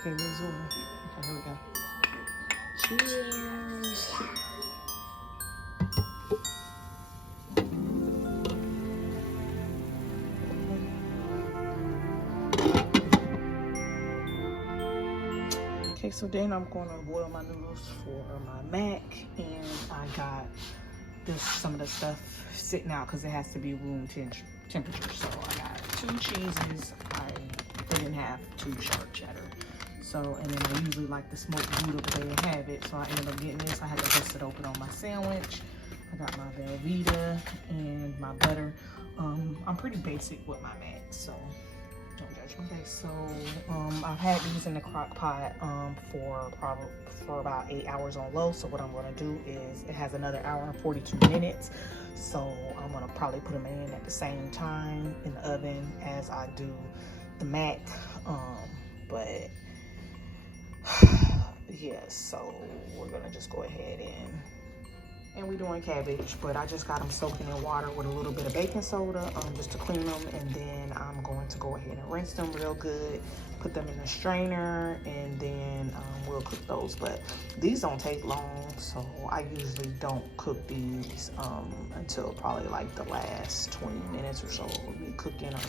Okay, Missouri. Okay, here we go. Cheers. Okay, so then I'm going to boil my noodles for my mac, and I got some of the stuff sitting out because it has to be room temperature. So I got 2 cheeses. I didn't have 2 sharp cheddar. So, and then I usually like the smoked Gouda, but they didn't have it. So I ended up getting this. I had to bust it open on my sandwich. I got my Velveeta and my butter. I'm pretty basic with my mac, so don't judge me. Okay, so I've had these in the crock pot for about 8 hours on low. So what I'm gonna do is, it has another hour and 42 minutes. So I'm gonna probably put them in at the same time in the oven as I do the mac. But yeah, so we're gonna just go ahead and we're doing cabbage, but I just got them soaking in water with a little bit of baking soda just to clean them, and then I'm going to go ahead and rinse them real good, put them in a strainer, and then we'll cook those. But these don't take long, so I usually don't cook these until probably like the last 20 minutes or so of me cooking or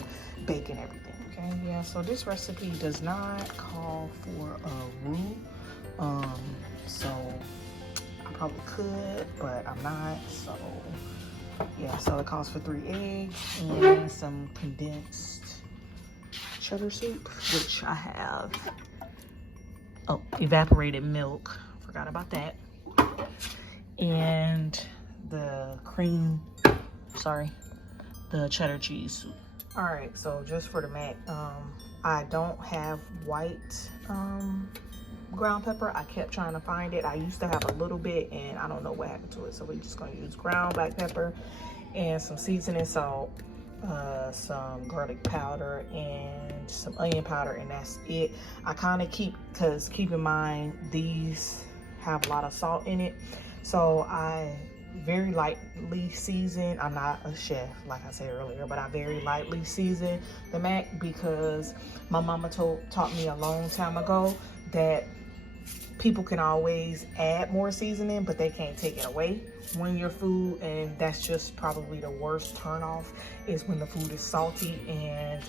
baking everything. Okay, yeah, so this recipe does not call for a roux, so I probably could, but I'm not. So yeah, so it calls for 3 eggs and some condensed cheddar soup, which I have. Oh, evaporated milk, forgot about that, and the the cheddar cheese soup. All right, so just for the mac, I don't have white ground pepper. I kept trying to find it. I used to have a little bit, and I don't know what happened to it. So we're just gonna use ground black pepper and some seasoning salt, some garlic powder, and some onion powder, and that's it. I kind of keep in mind these have a lot of salt in it, so I very lightly season. I'm not a chef, like I said earlier, but I very lightly season the mac because my mama taught me a long time ago that people can always add more seasoning, but they can't take it away when your food, and that's just probably the worst turnoff, is when the food is salty. And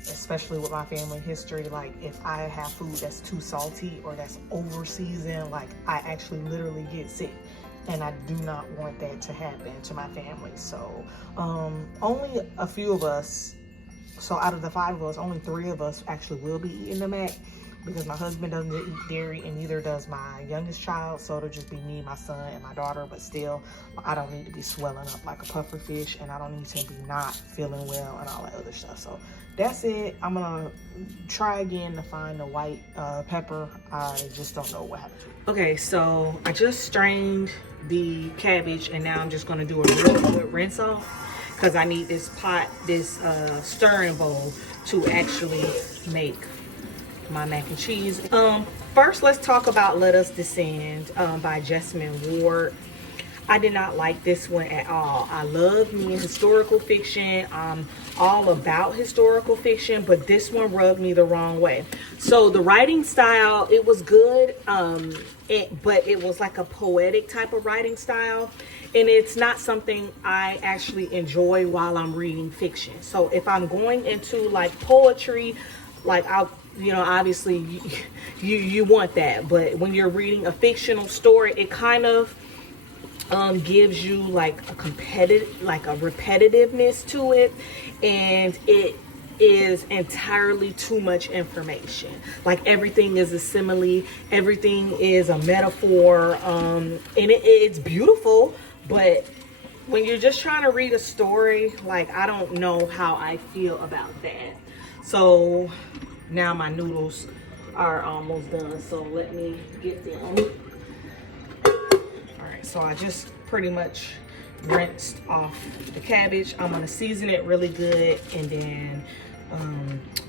especially with my family history, like if I have food that's too salty or that's over seasoned, like I actually literally get sick, and I do not want that to happen to my family. So only a few of us, so out of the 5 of us, only 3 of us actually will be eating the mac, because my husband doesn't eat dairy, and neither does my youngest child. So it'll just be me, my son, and my daughter. But still, I don't need to be swelling up like a puffer fish, and I don't need to be not feeling well and all that other stuff. So that's it. I'm gonna try again to find the white pepper. I just don't know what happened to it. Okay, so I just strained the cabbage, and now I'm just gonna do a real good rinse off, because I need this pot, this stirring bowl, to actually make my mac and cheese. First, let's talk about Let Us Descend by Jesymyn Ward. I did not like this one at all. I love me in historical fiction. I'm all about historical fiction, but this one rubbed me the wrong way. So the writing style, it was good, but it was like a poetic type of writing style, and it's not something I actually enjoy while I'm reading fiction. So if I'm going into like poetry, like obviously you want that, but when you're reading a fictional story, it kind of gives you like a repetitiveness to it, and it is entirely too much information. Like everything is a simile, everything is a metaphor, and it's beautiful, but when you're just trying to read a story, like I don't know how I feel about that. So now my noodles are almost done, so let me get them. All right, so I just pretty much rinsed off the cabbage. I'm gonna season it really good, and then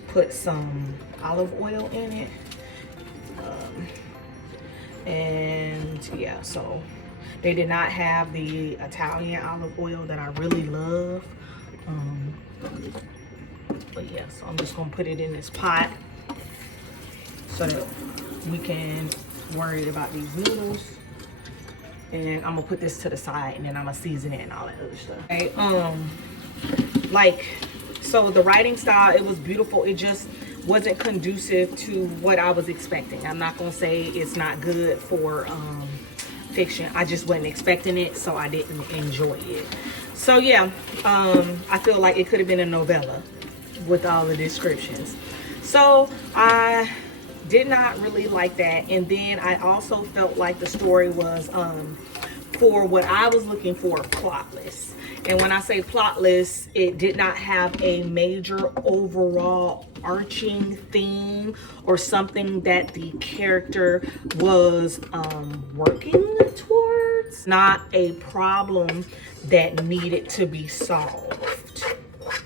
put some olive oil in it. And yeah, so they did not have the Italian olive oil that I really love. But yeah, so I'm just gonna put it in this pot. so that we can worry about these noodles. And I'm gonna put this to the side, and then I'm gonna season it and all that other stuff. Okay, so the writing style, it was beautiful. It just wasn't conducive to what I was expecting. I'm not gonna say it's not good for fiction. I just wasn't expecting it, so I didn't enjoy it. So yeah, I feel like it could have been a novella with all the descriptions. So I did not really like that. And then I also felt like the story was for what I was looking for, plotless. And when I say plotless, it did not have a major overall arching theme or something that the character was working towards. Not a problem that needed to be solved.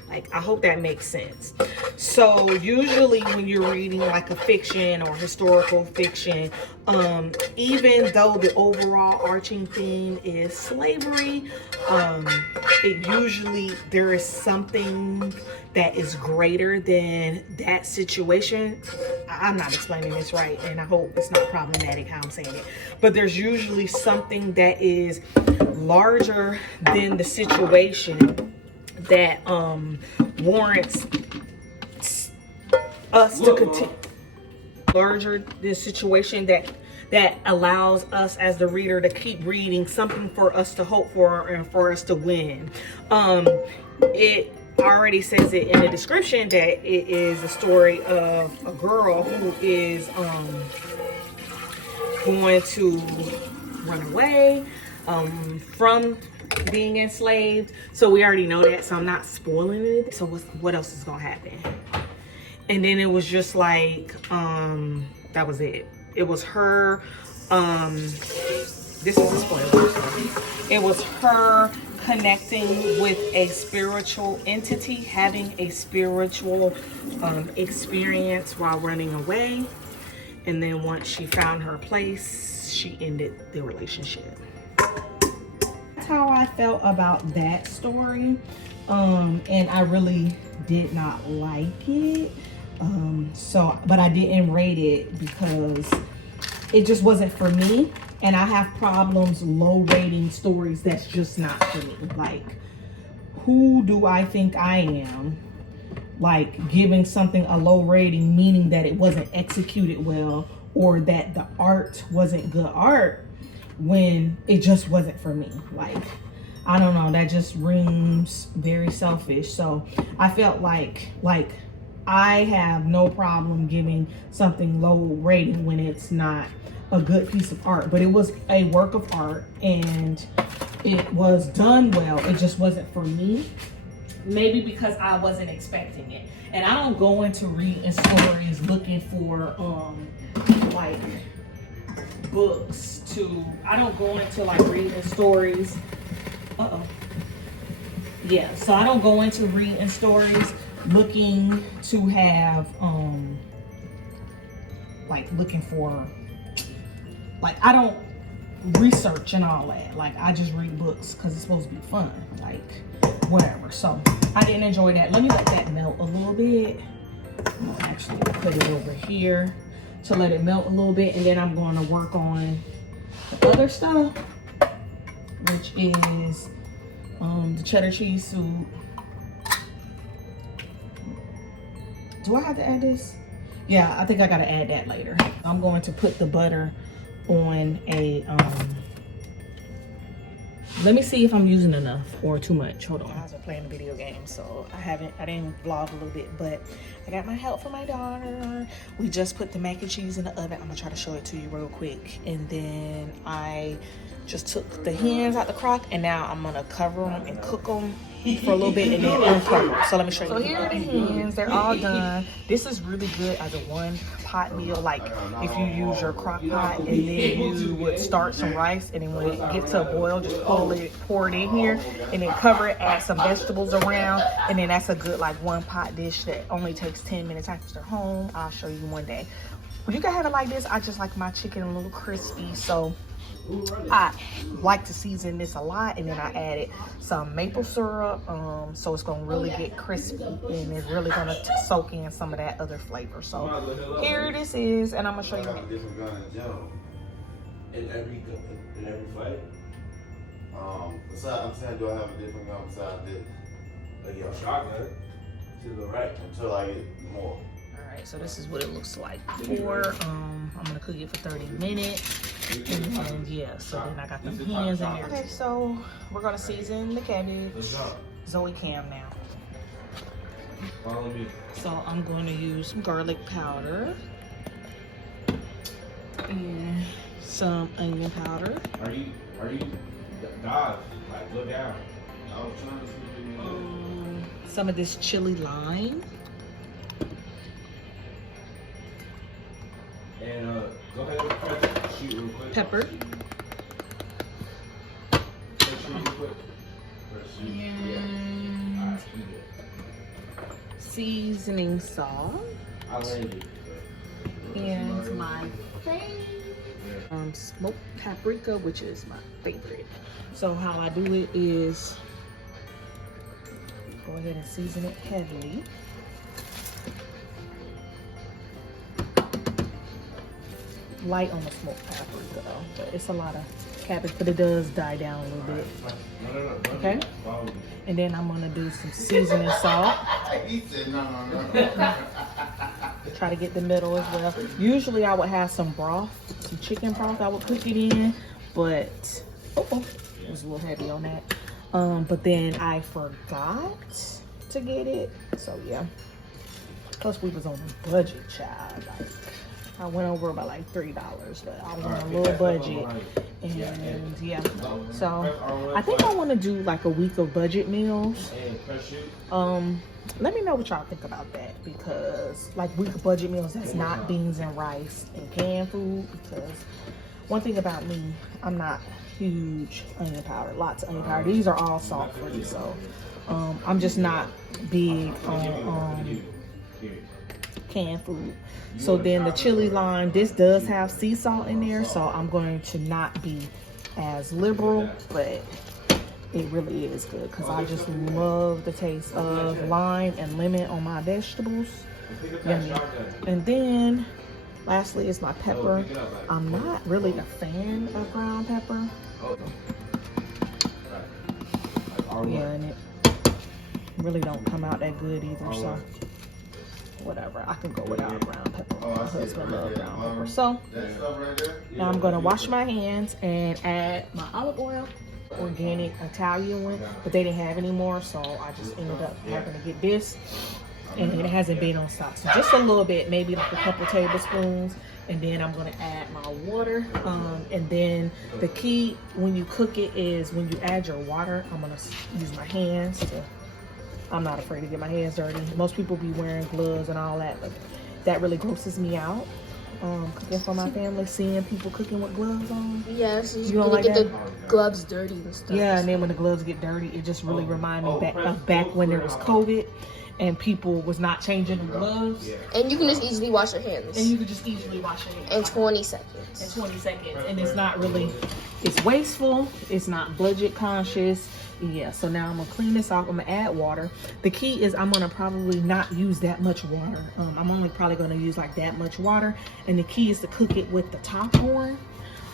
Like, I hope that makes sense. So usually when you're reading like a fiction or historical fiction, even though the overall arching theme is slavery, it usually, there is something that is greater than that situation. I'm not explaining this right, and I hope it's not problematic how I'm saying it, but there's usually something that is larger than the situation that warrants us to continue. Larger the situation that allows us as the reader to keep reading, something for us to hope for and for us to win. It already says it in the description that it is a story of a girl who is going to run away from being enslaved. So we already know that, so I'm not spoiling it. So what else is gonna happen? And then it was just like that was it. It was her this is a spoiler. It was her connecting with a spiritual entity, having a spiritual experience while running away, and then once she found her place, she ended the relationship. How I felt about that story, and I really did not like it, but I didn't rate it because it just wasn't for me, and I have problems low rating stories that's just not for me. Like, who do I think I am, like, giving something a low rating, meaning that it wasn't executed well or that the art wasn't good art, when it just wasn't for me. Like, I don't know, that just rings very selfish. So I felt like I have no problem giving something low rating when it's not a good piece of art, but it was a work of art and it was done well. It just wasn't for me, maybe because I wasn't expecting it. And I don't go into reading stories looking for like books to, I don't go into like reading stories. Yeah, so I don't go into reading stories looking to have like looking for, like, I don't research and all that. Like, I just read books because it's supposed to be fun, like whatever. So I didn't enjoy that. Let me let that melt a little bit. I'm gonna actually put it over here to let it melt a little bit, and then I'm going to work on the other stuff, which is the cheddar cheese soup. Do I have to add this? Yeah, I think I gotta add that later. I'm going to put the butter on a let me see if I'm using enough or too much. Hold on. I was playing a video game, so I didn't vlog a little bit, but I got my help from my daughter. We just put the mac and cheese in the oven. I'm gonna try to show it to you real quick. And then I just took the hens out the crock, and now I'm gonna cover them and cook them for a little bit and then uncover them. So let me show you. So here are the hens, they're all done. This is really good as a one pot meal. Like, if you use your crock pot and then you would start some rice, and then when it gets to a boil, just pour it in here and then cover it, add some vegetables around, and then that's a good like one pot dish that only takes 10 minutes after home. I'll show you one day. When you can have it like this, I just like my chicken a little crispy, so I like to season this a lot, and then I added some maple syrup, so it's gonna really get crispy, and it's really gonna soak in some of that other flavor. So here this is, and I'm gonna show you. In every fight. I'm saying, do I have a different gun besides this? Like your shotgun to the right until I get more. Alright, so this is what it looks like before. I'm gonna cook it for 30 minutes. And then, yeah, so then I got the hands in there. Okay, so we're gonna season the cabbage. Zoe Cam now. Follow me. So I'm going to use some garlic powder and some onion powder. Are you dodge? Like look down. I was trying to see some of this chili lime. And go ahead and press shoot real quick. Pepper. And seasoning salt. And my favorite smoked paprika, which is my favorite. So how I do it is go ahead and season it heavily. Light on the smoked paprika though, but it's a lot of cabbage, but it does die down a little bit. Okay, and then I'm gonna do some seasoning salt. He said no. Try to get the middle as well. Usually I would have some broth, some chicken broth I would cook it in, but it was a little heavy on that. But then I forgot to get it, so yeah. Plus we was on a budget, child. Like, I went over by like $3, but I was on a little budget, and yeah. So I think I want to do like a week of budget meals. Let me know what y'all think about that, because like week of budget meals, that's not beans and rice and canned food. Because one thing about me, I'm not huge onion powder, lots of onion powder. These are all salt free, so I'm just not big on canned food. So then the chili lime, this does have sea salt in there, so I'm going to not be as liberal, but it really is good because I just love the taste of lime and lemon on my vegetables. Yummy. And then lastly is my pepper. I'm not really a fan of ground pepper. Yeah, and it really don't come out that good either, so whatever, I can go without ground pepper. My husband loves ground pepper. So now I'm gonna wash my hands and add my olive oil, organic Italian one, but they didn't have any more, so I just ended up having to get this, and it hasn't been on stock, so just a little bit, maybe like a couple tablespoons. And then I'm gonna add my water, and then the key when you cook it is when you add your water, I'm gonna use my hands to, I'm not afraid to get my hands dirty. Most people be wearing gloves and all that, but that really grosses me out. Cooking for my family, seeing people cooking with gloves on. Yes, you don't like get that? The gloves dirty and stuff. Yeah, and then when the gloves get dirty, it just really reminds me back when there was COVID and people was not changing the gloves. And you can just easily wash your hands. And you can just easily wash your hands. In 20 seconds. In 20 seconds. And it's not really, it's wasteful. It's not budget conscious. Yeah, so now I'm gonna clean this off. I'm gonna add water. The key is I'm gonna probably not use that much water. I'm only probably gonna use like that much water. And the key is to cook it with the top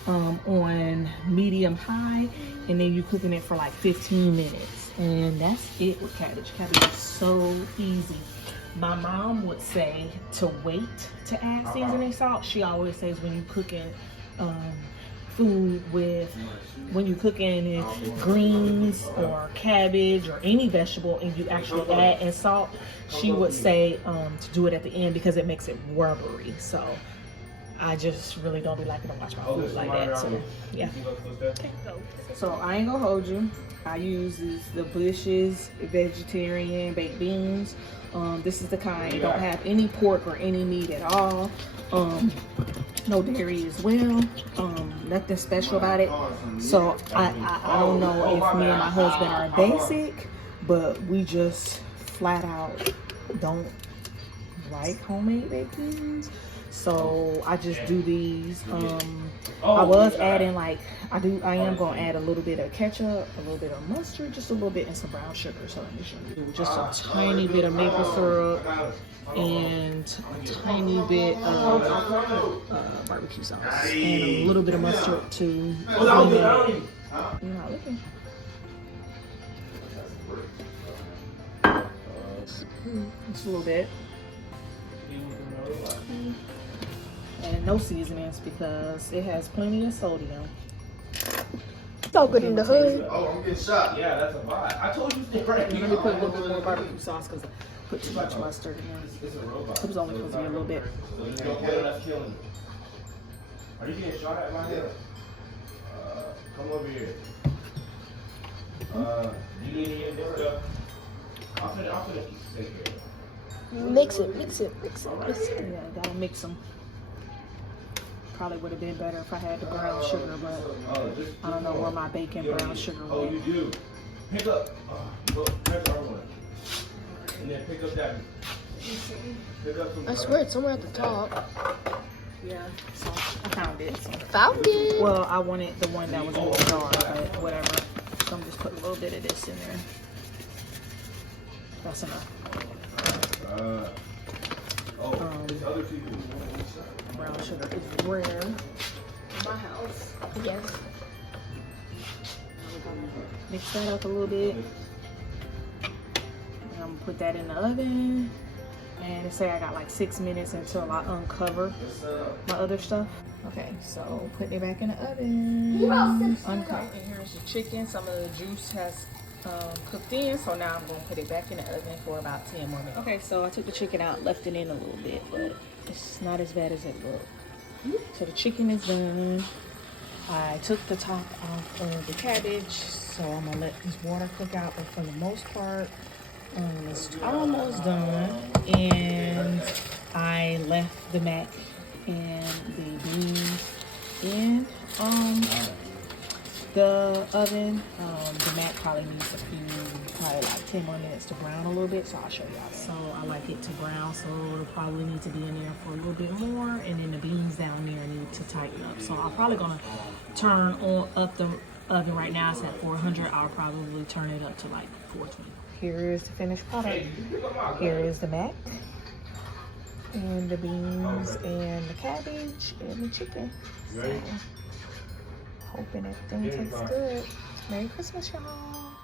on medium high. And then you're cooking it for like 15 minutes. And that's it with cabbage. Cabbage is so easy. My mom would say to wait to add seasoning salt. She always says when you're cooking food with, when you're cooking greens or cabbage or any vegetable and you actually add in salt, she would say to do it at the end because it makes it rubbery. So I just really don't be liking to watch my food like that. So yeah. Okay, so I ain't gonna hold you. I use the Bush's vegetarian baked beans. This is the kind, it don't have any pork or any meat at all. No dairy as well. Nothing special about it. So I don't know if me and my husband are basic, but we just flat out don't like homemade baked beans. So I just do these. I was adding like I am gonna add a little bit of ketchup, a little bit of mustard, just a little bit, and some brown sugar. So let me show you. Just a tiny bit of maple syrup and a tiny bit of barbecue sauce and a little bit of mustard too. You're not looking. Just a little bit. And no seasonings because it has plenty of sodium. So good in the hood. Oh, I'm getting shot. Yeah, that's a vibe. I told you to stay right here. Let me put a little bit more barbecue sauce because I put too much mustard in. It's a robot. It was only supposed to be a little bit. That's killing you. Are you getting shot at my head? Come over here. You need to get this stuff. I'll finish take care of it. Mix it, mix it, mix it, mix it. Yeah, gotta mix them. Probably would have been better if I had the brown sugar, but I don't know where my bacon brown sugar Oh, went. you do. Pick up. Press R1. And then pick up that. Pick up some. I swear it's somewhere at the top. Yeah, so I found it. So. Found it. Well, I wanted the one that was a little dark, but whatever. So I'm just putting a little bit of this in there. That's enough. Other people. Brown sugar is rare in my house. Yes. Mix that up a little bit. And I'm gonna put that in the oven. And they say I got like 6 minutes until I uncover my other stuff. Okay, so putting it back in the oven. Uncover. And here's the chicken. Some of the juice has cooked in, so now I'm gonna put it back in the oven for about 10 more minutes. Okay, so I took the chicken out, left it in a little bit, but it's not as bad as it looked. So the chicken is done. I took the top off of the cabbage, so I'm gonna let this water cook out, but for the most part, it's almost done. And I left the mac and the beans in the oven. The mac probably needs probably like 10 more minutes to brown a little bit, so I'll show y'all. So I like it to brown, so it'll probably need to be in there for a little bit more, and then the beans down there need to tighten up. So I'm probably gonna turn up the oven right now. It's at 400. I'll probably turn it up to like 420. Here is the finished product. Here is the mac and the beans and the cabbage and the chicken. So, hoping everything tastes good. Merry Christmas, y'all.